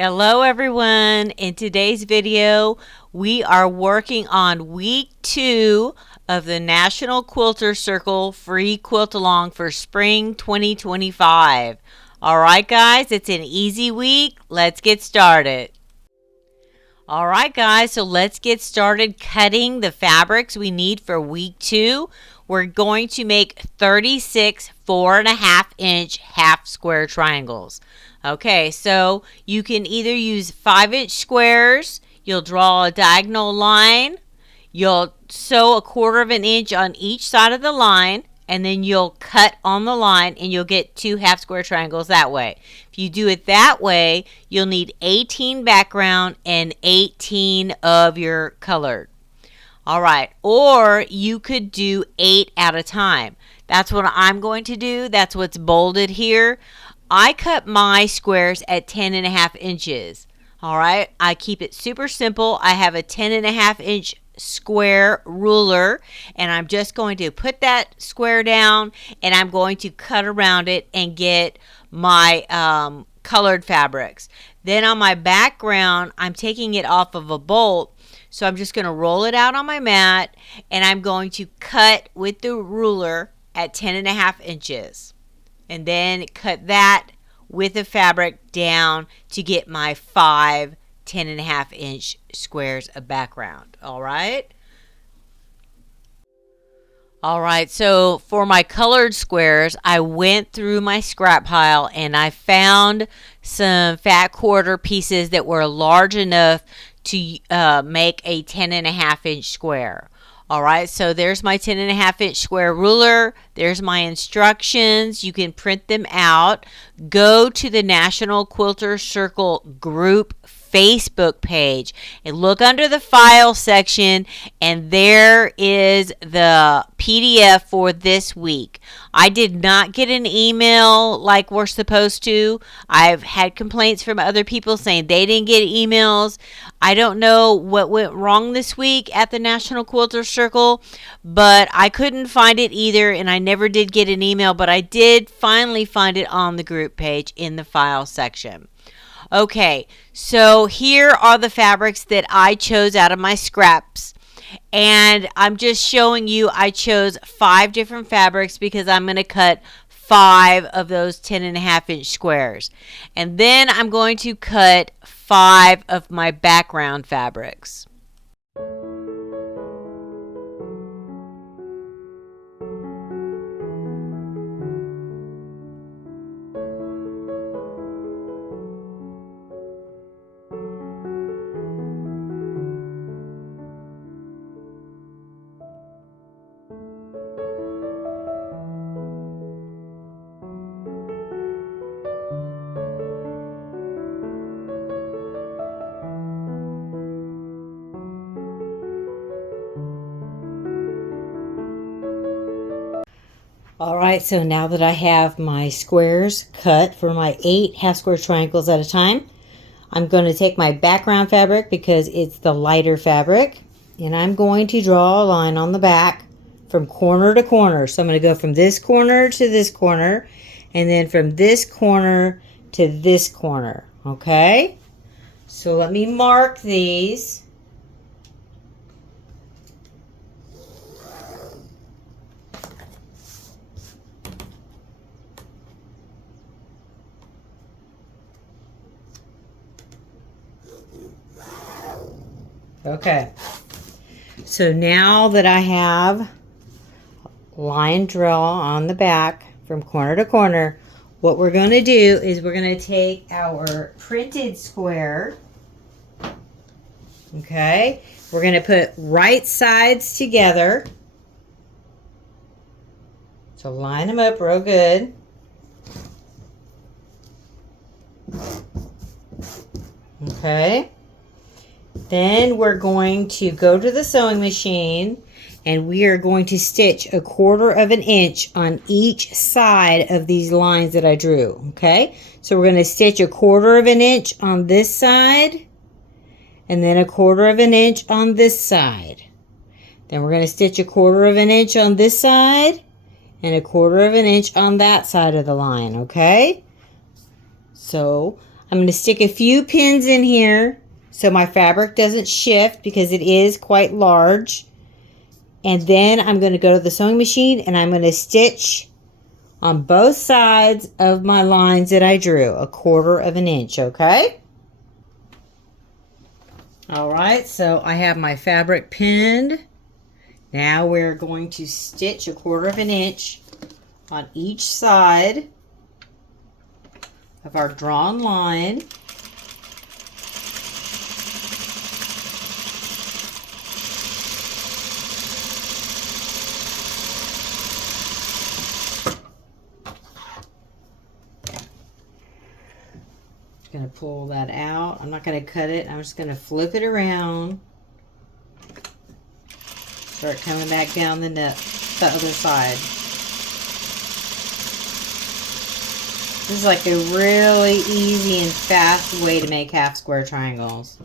Hello everyone. In today's video, we are working on week 2 of the National Quilter Circle free quilt along for spring 2025. All right guys, it's an easy week. Let's get started. All right guys, so let's get started cutting the fabrics we need for week 2. We're going to make 36 4.5-inch half square triangles. Okay, so you can either use 5-inch squares, you'll draw a diagonal line, you'll sew a 1/4 inch on each side of the line, and then you'll cut on the line and you'll get 2 half square triangles that way. If you do it that way, you'll need 18 background and 18 of your colored. All right, or you could do 8 at a time. That's what I'm going to do. That's what's bolded here. I cut my squares at 10.5 inches. All right, I keep it super simple. I have a 10.5-inch square ruler, and I'm just going to put that square down, and I'm going to cut around it and get my colored fabrics. Then on my background, I'm taking it off of a bolt. So I'm just going to roll it out on my mat, and I'm going to cut with the ruler at 10.5 inches. And then cut that with the fabric down to get my 5 10.5-inch squares of background. All right. All right, so for my colored squares, I went through my scrap pile and I found some fat quarter pieces that were large enough to make a 10.5-inch square. All right, so there's my 10.5-inch square ruler. There's my instructions. You can print them out. Go to the National Quilter Circle group Facebook page and look under the file section, and there is the PDF for this week. I did not get an email like we're supposed to. I've had complaints from other people saying they didn't get emails. I don't know what went wrong this week at the National Quilter Circle, but I couldn't find it either, and I never did get an email, but I did finally find it on the group page in the file section. Okay, so here are the fabrics that I chose out of my scraps. And I'm just showing you I chose 5 different fabrics because I'm going to cut 5 of those 10.5-inch squares. And then I'm going to cut 5 of my background fabrics. All right, so now that I have my squares cut for my 8 half square triangles at a time, I'm going to take my background fabric because it's the lighter fabric, and I'm going to draw a line on the back from corner to corner. So I'm going to go from this corner to this corner, and then from this corner to this corner, okay? So let me mark these. Okay, so now that I have line draw on the back from corner to corner, what we're going to do is we're going to take our printed square, okay, we're going to put right sides together, so line them up real good. Okay. Then we're going to go to the sewing machine and we are going to stitch a 1/4 inch on each side of these lines that I drew. Okay, so we're going to stitch a 1/4 inch on this side and then a 1/4 inch on this side. Then we're going to stitch a 1/4 inch on this side and a 1/4 inch on that side of the line. Okay, so I'm going to stick a few pins in here so my fabric doesn't shift because it is quite large. And then I'm going to go to the sewing machine and I'm going to stitch on both sides of my lines that I drew, 1/4 of an inch, okay? All right, so I have my fabric pinned. Now we're going to stitch 1/4 of an inch on each side of our drawn line. Going to pull that out. I'm not going to cut it. I'm just going to flip it around. Start coming back down the other side. This is like a really easy and fast way to make half square triangles.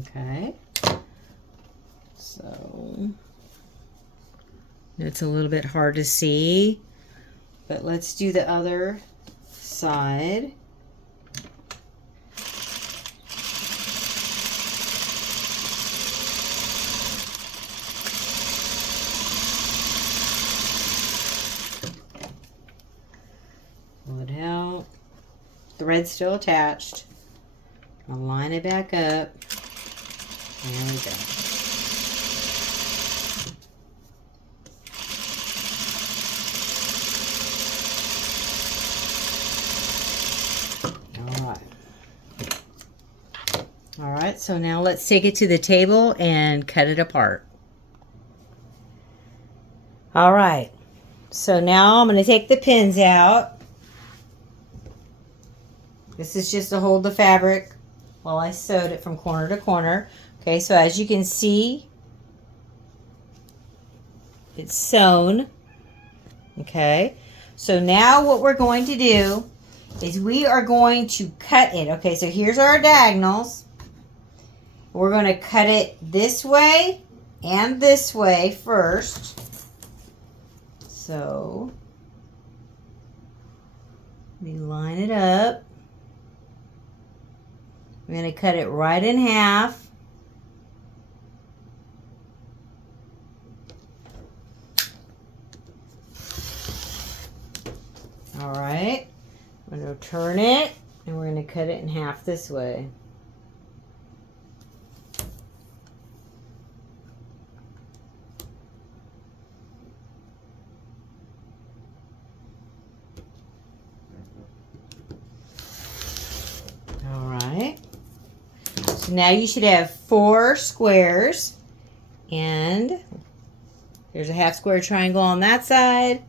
Okay. So it's a little bit hard to see, but let's do the other side. Pull it out. Thread's still attached. I'll line it back up. There we go. All right, so now let's take it to the table and cut it apart. All right, so now I'm going to take the pins out. This is just to hold the fabric while I sewed it from corner to corner. Okay, so as you can see, it's sewn. Okay, so now what we're going to do is we are going to cut it. Okay, so here's our diagonals. We're going to cut it this way and this way first. So we line it up. We're going to cut it right in half. All right. We're going to turn it and we're going to cut it in half this way. So now you should have 4 squares, and there's a half square triangle on that side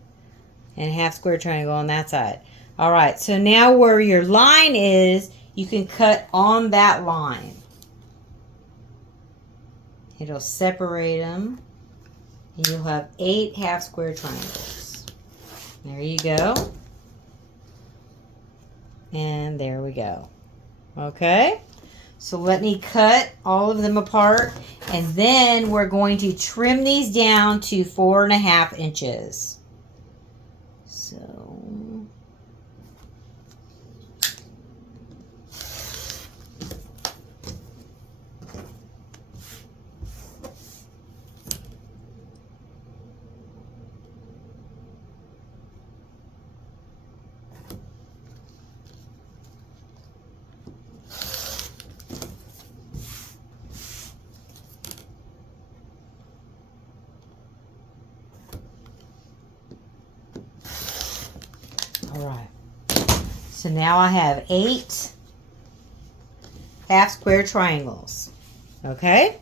and a half square triangle on that side. All right, so now where your line is, you can cut on that line. It'll separate them, and you'll have 8 half square triangles. There you go. And there we go. Okay, so let me cut all of them apart, and then we're going to trim these down to 4.5 inches. So all right, so now I have 8 half square triangles. Okay,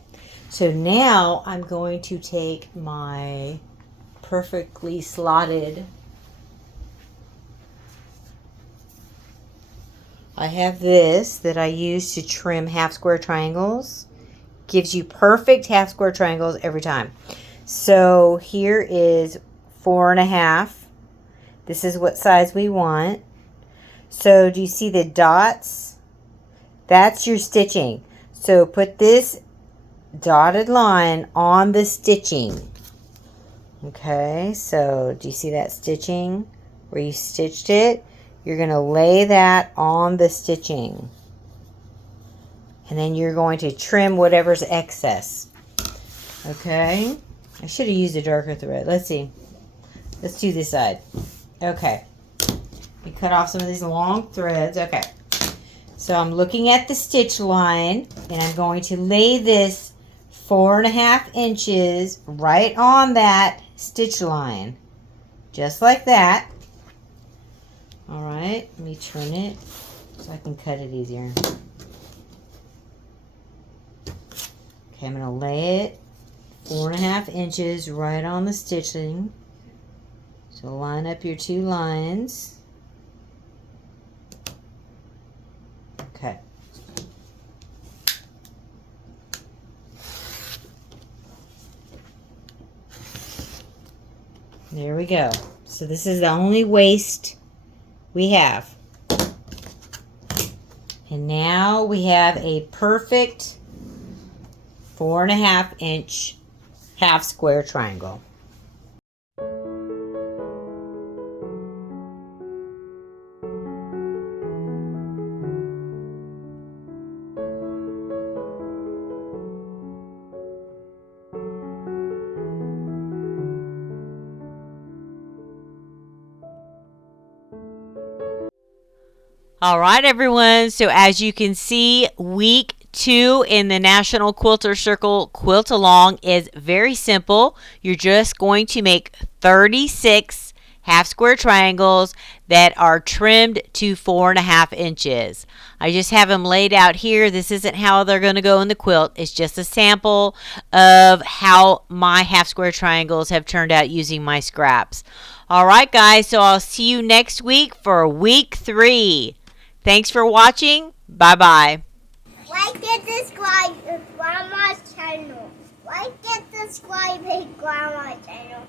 so now I'm going to take my perfectly slotted, I have this that I use to trim half square triangles. Gives you perfect half square triangles every time. So here is 4.5. This is what size we want. So do you see the dots? That's your stitching. So put this dotted line on the stitching. Okay, so do you see that stitching where you stitched it? You're going to lay that on the stitching. And then you're going to trim whatever's excess. Okay? I should have used a darker thread. Let's see. Let's do this side. Okay. We cut off some of these long threads. Okay. So I'm looking at the stitch line, and I'm going to lay this 4.5 inches right on that stitch line. Just like that. All right. Let me turn it so I can cut it easier. Okay, I'm going to lay it 4.5 inches right on the stitching. So line up your two lines. Okay. There we go. So this is the only waist we have. And now we have a perfect 4.5 inch half square triangle. All right, everyone. So as you can see, week 2 in the National Quilter Circle Quilt Along is very simple. You're just going to make 36 half square triangles that are trimmed to 4.5 inches. I just have them laid out here. This isn't how they're going to go in the quilt. It's just a sample of how my half square triangles have turned out using my scraps. All right, guys. So I'll see you next week for week 3. Thanks for watching. Bye-bye. Like and subscribe to Grandma's channel. Like and subscribe to Grandma's channel.